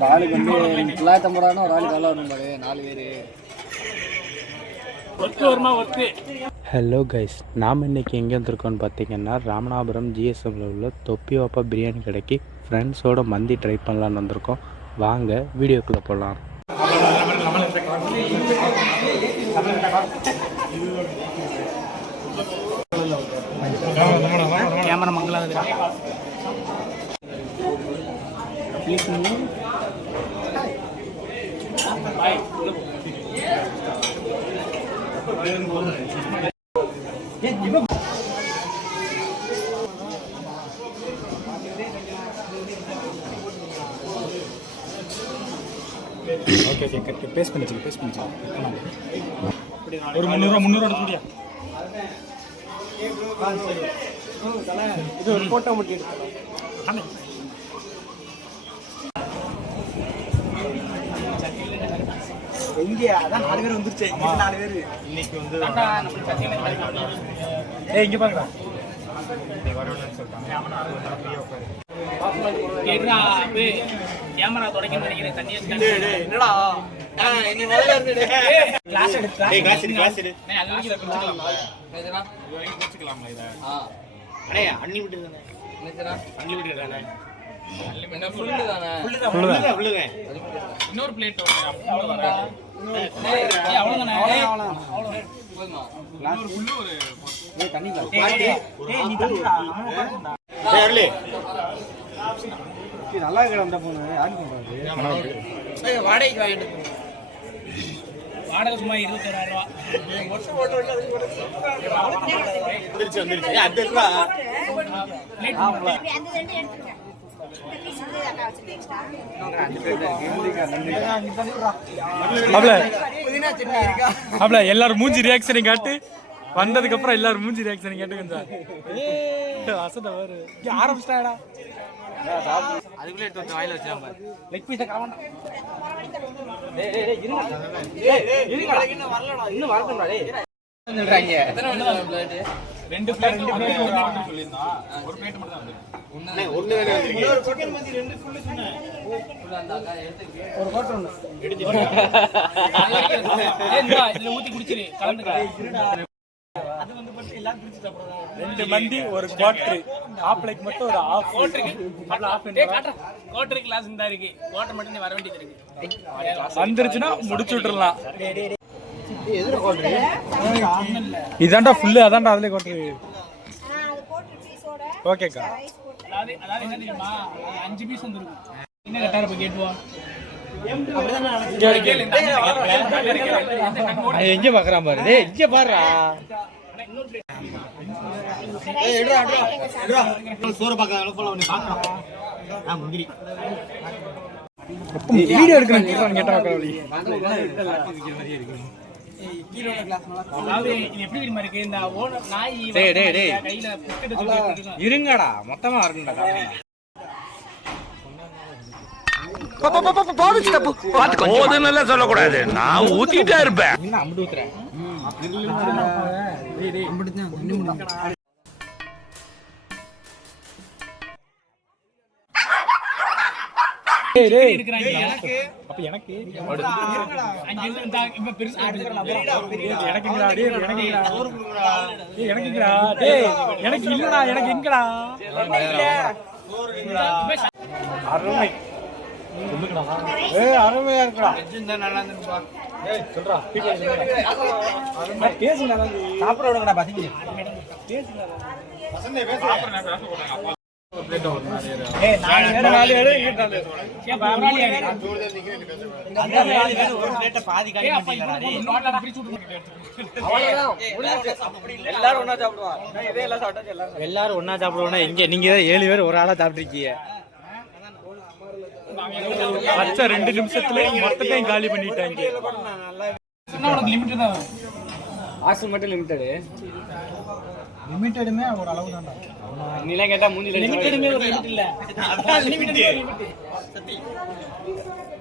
ஒரு ஆளுக்கு வந்து 950 ரூபானா ஒரு ஆளுக்கு எவ்வளோ வரும் பாரு 4 பேர் ஹலோ கைஸ், நாம் இன்றைக்கி எங்கே வந்திருக்கோன்னு பார்த்தீங்கன்னா ராமநாதபுரம் ஜிஎஸ்எம்மில் உள்ள தொப்பி வாப்பா பிரியாணி கடைக்கு ஃப்ரெண்ட்ஸோட மந்தி ட்ரை பண்ணலான்னு வந்திருக்கோம். வாங்க வீடியோக்குள்ளே போகலாம். கேமரா மங்களாகுதுடா. ஓகே ஓகே பேஸ்ட் பண்ணிச்சு ஒரு 300 எடுத்துடியா. இது ஒரு போட்டோ மட்டும் எடுத்துக்கலாம். இங்கே அதான் 4 பேர் வந்துருச்சு. 4 பேர் இன்னைக்கு வந்து இங்க பாருங்க. கேமரா தொடக்க மாட்டேங்குது. தண்ணி என்னடா நீ முதல்ல இருந்து கிளாஸ் எடு. கிளாஸ் எடு. அது வரைக்கும் குடிச்சுக்கலாமா இத? அடே அன்லிமிட்டட் தானே. என்னடா அன்லிமிட்டட் தானே. ஃபுல் தானே. இன்னொரு பிளேட் அவ்வளவுதானே. போதுமா? கிளாஸ் ஃபுல் ஒரு தண்ணி கிளாஸ். நீ தண்ணிடா. ஏர்லி நல்லா இருக்கற அந்த போன் ஆன் பண்றாரு. வாடகைக்கு வாங்கிட்டு வாடகை சும்மா 21000 ரூபாய். வருஷம் போட்டு வந்துருச்சு. அதுடா அந்த ரெண்டு எடுத்துங்க. எல்லாரும் மூஞ்சி ரியாக்ஷனை காட்டு. வந்ததுக்கு அப்புறம் எல்லாரும் மூஞ்சி ரியாக்ஷனை கேட்டு கொஞ்சம் அசத வேறு ஆரம்பிச்சிட்டாடா. அதுக்குள்ளே எடுத்து வந்து வாயில வச்சாங்க. லெக் பீஸை காவண்டா. இன்னும் வரட்டும்டா. ரெண்டு பிளேட் சொல்லியிருந்தான். ஒரு பிளேட் மட்டும் தான் வந்து ஒண்ணு வேற வந்திருக்கு. ஒரு சிக்கன் மந்தி 2 ஃபுல் சொன்னேன். ஃபுல் அந்தாக்கா எடுத்துக்கு ஒரு கோட்டர் ஒண்ணு எடுத்து ஏண்டா இதுல ஊத்தி குடிச்சிரு கலந்துக்க. அது வந்து பட்டு எல்லாம் குடிச்சு சாப்பிடுறாங்க. 2 மந்தி ஒரு குவார்ட்டர். ஆப்லைக்கு மட்டும் ஒரு ஆஃப் குவார்ட்டருக்கு அப்ல ஆஃப் பண்ணி காட்ற. குவார்ட்டர் கிளாஸ் இந்த இருக்கு. குவார்ட்டர் மட்டும் நீ வர வேண்டியது இருக்கு. வந்துருச்சுனா முடிச்சு விட்டுறலாம். எதுல குவார்ட்டர்? இதான்டா ஃபுல். அதான்டா அதுல குவார்ட்டர். அது குவார்ட்டர் பீஸோட ஓகேக்கா. அதாவது என்ன தெரியுமா? 5 பீஸ் வந்துரும். என்ன கட்டார போய் கேட்டுவா. எங்க பாக்குறான் பாரு. டேய் இங்க பாருடா. ஏய் எடுடா. சோற பாக்க ஃபாலோ பண்ணி பாக்குறான். முந்திரி வீடியோ எடுக்கறேன் கேட்டா பாக்கறவளி. கீழோட கிளாஸ் நல்லா. இது எப்படி தெரியுமா இருக்கு? இந்த ஓன நாய் கையில பிஸ்கட் வச்சிட்டு இருங்கடா. மொத்தமா வரணும்டா காரணம். போதுன்னு சொல்லக்கூடாது. நான் ஊத்திட்டே இருப்பேன். என்ன அம்பு ஊத்துறேன். அப்ப எனக்கு எனக்கு இல்லடா. எனக்கு எங்கடா அருமை. அருமையா இருக்குடா. நல்லா இருந்துப்பா. சொல்றா சாப்பிட விடுங்கடா. பசிக்கு எல்லாரும் ஒன்னா சாப்பிடுவோம். இங்க நீங்க 7 பேர் ஒரு ஆளா சாப்பிட்டுருக்கீங்க. 2 நிமிஷத்துல மொத்தத்தையும் காலி பண்ணிட்டாங்க. ஹாஸ்டல் மட்டும் லிமிட்டடுமே ஒரு அளவு தான்டா. நீல கேட்டா மூஞ்சில லிமிட்டடுமே ஒரு லிமிட் இல்ல. அதான் லிமிட். சத்தி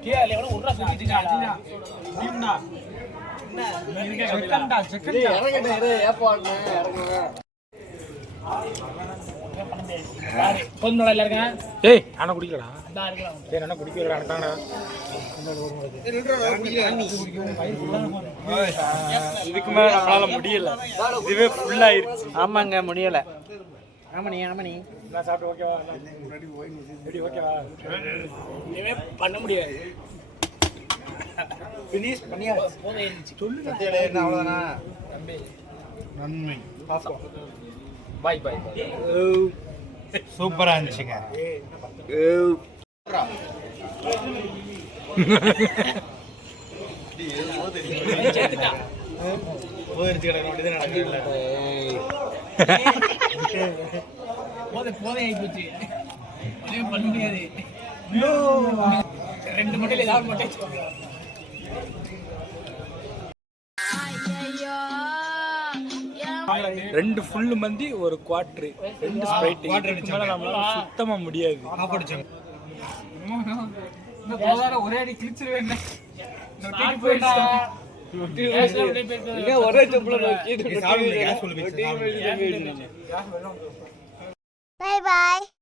கேல எவனோ உர்ரா சொல்லிட்டீங்க. டீம்டா என்ன நீங்க செகண்டா இறங்கடா. ஏப்பா இறங்குங்க. கொஞ்சம் நல்லா இருங்க. ஏய் ஆனா குடிக்கலடா. என்ன குடிக்கிறா அடக்கானே இதுக்கு மேல நம்மளால முடியல இதுவே ஃபுல் ஆயிருச்சு ஆமாங்க முடியல ஆமணி நான் சாப்பிட்டு ஓகேவா ரெடி ஓகேவா இனிமே பண்ண முடியாது ஃபினிஷ் பண்ணியா சொல்லு சத்தியடே என்ன அவ்வளவுதானா நன்மை பை சூப்பரா இருந்துச்சுங்க போயிருச்சு கிடக்க வேண்டியது நடக்கல போதை ஆகி போச்சு பண்ண முடியாது ரெண்டு மட்டும் ஏதாவது மட்டும் ரெண்டு ஃபுல்லு மந்தி ஒரு குவார்டர் ரெண்டு ஸ்ப்ரைட் இதுக்கு மேல நம்மளால சுத்தமா முடியாது ஒரே அடி கிழிச்சிருவேன் ஒரே Bye bye.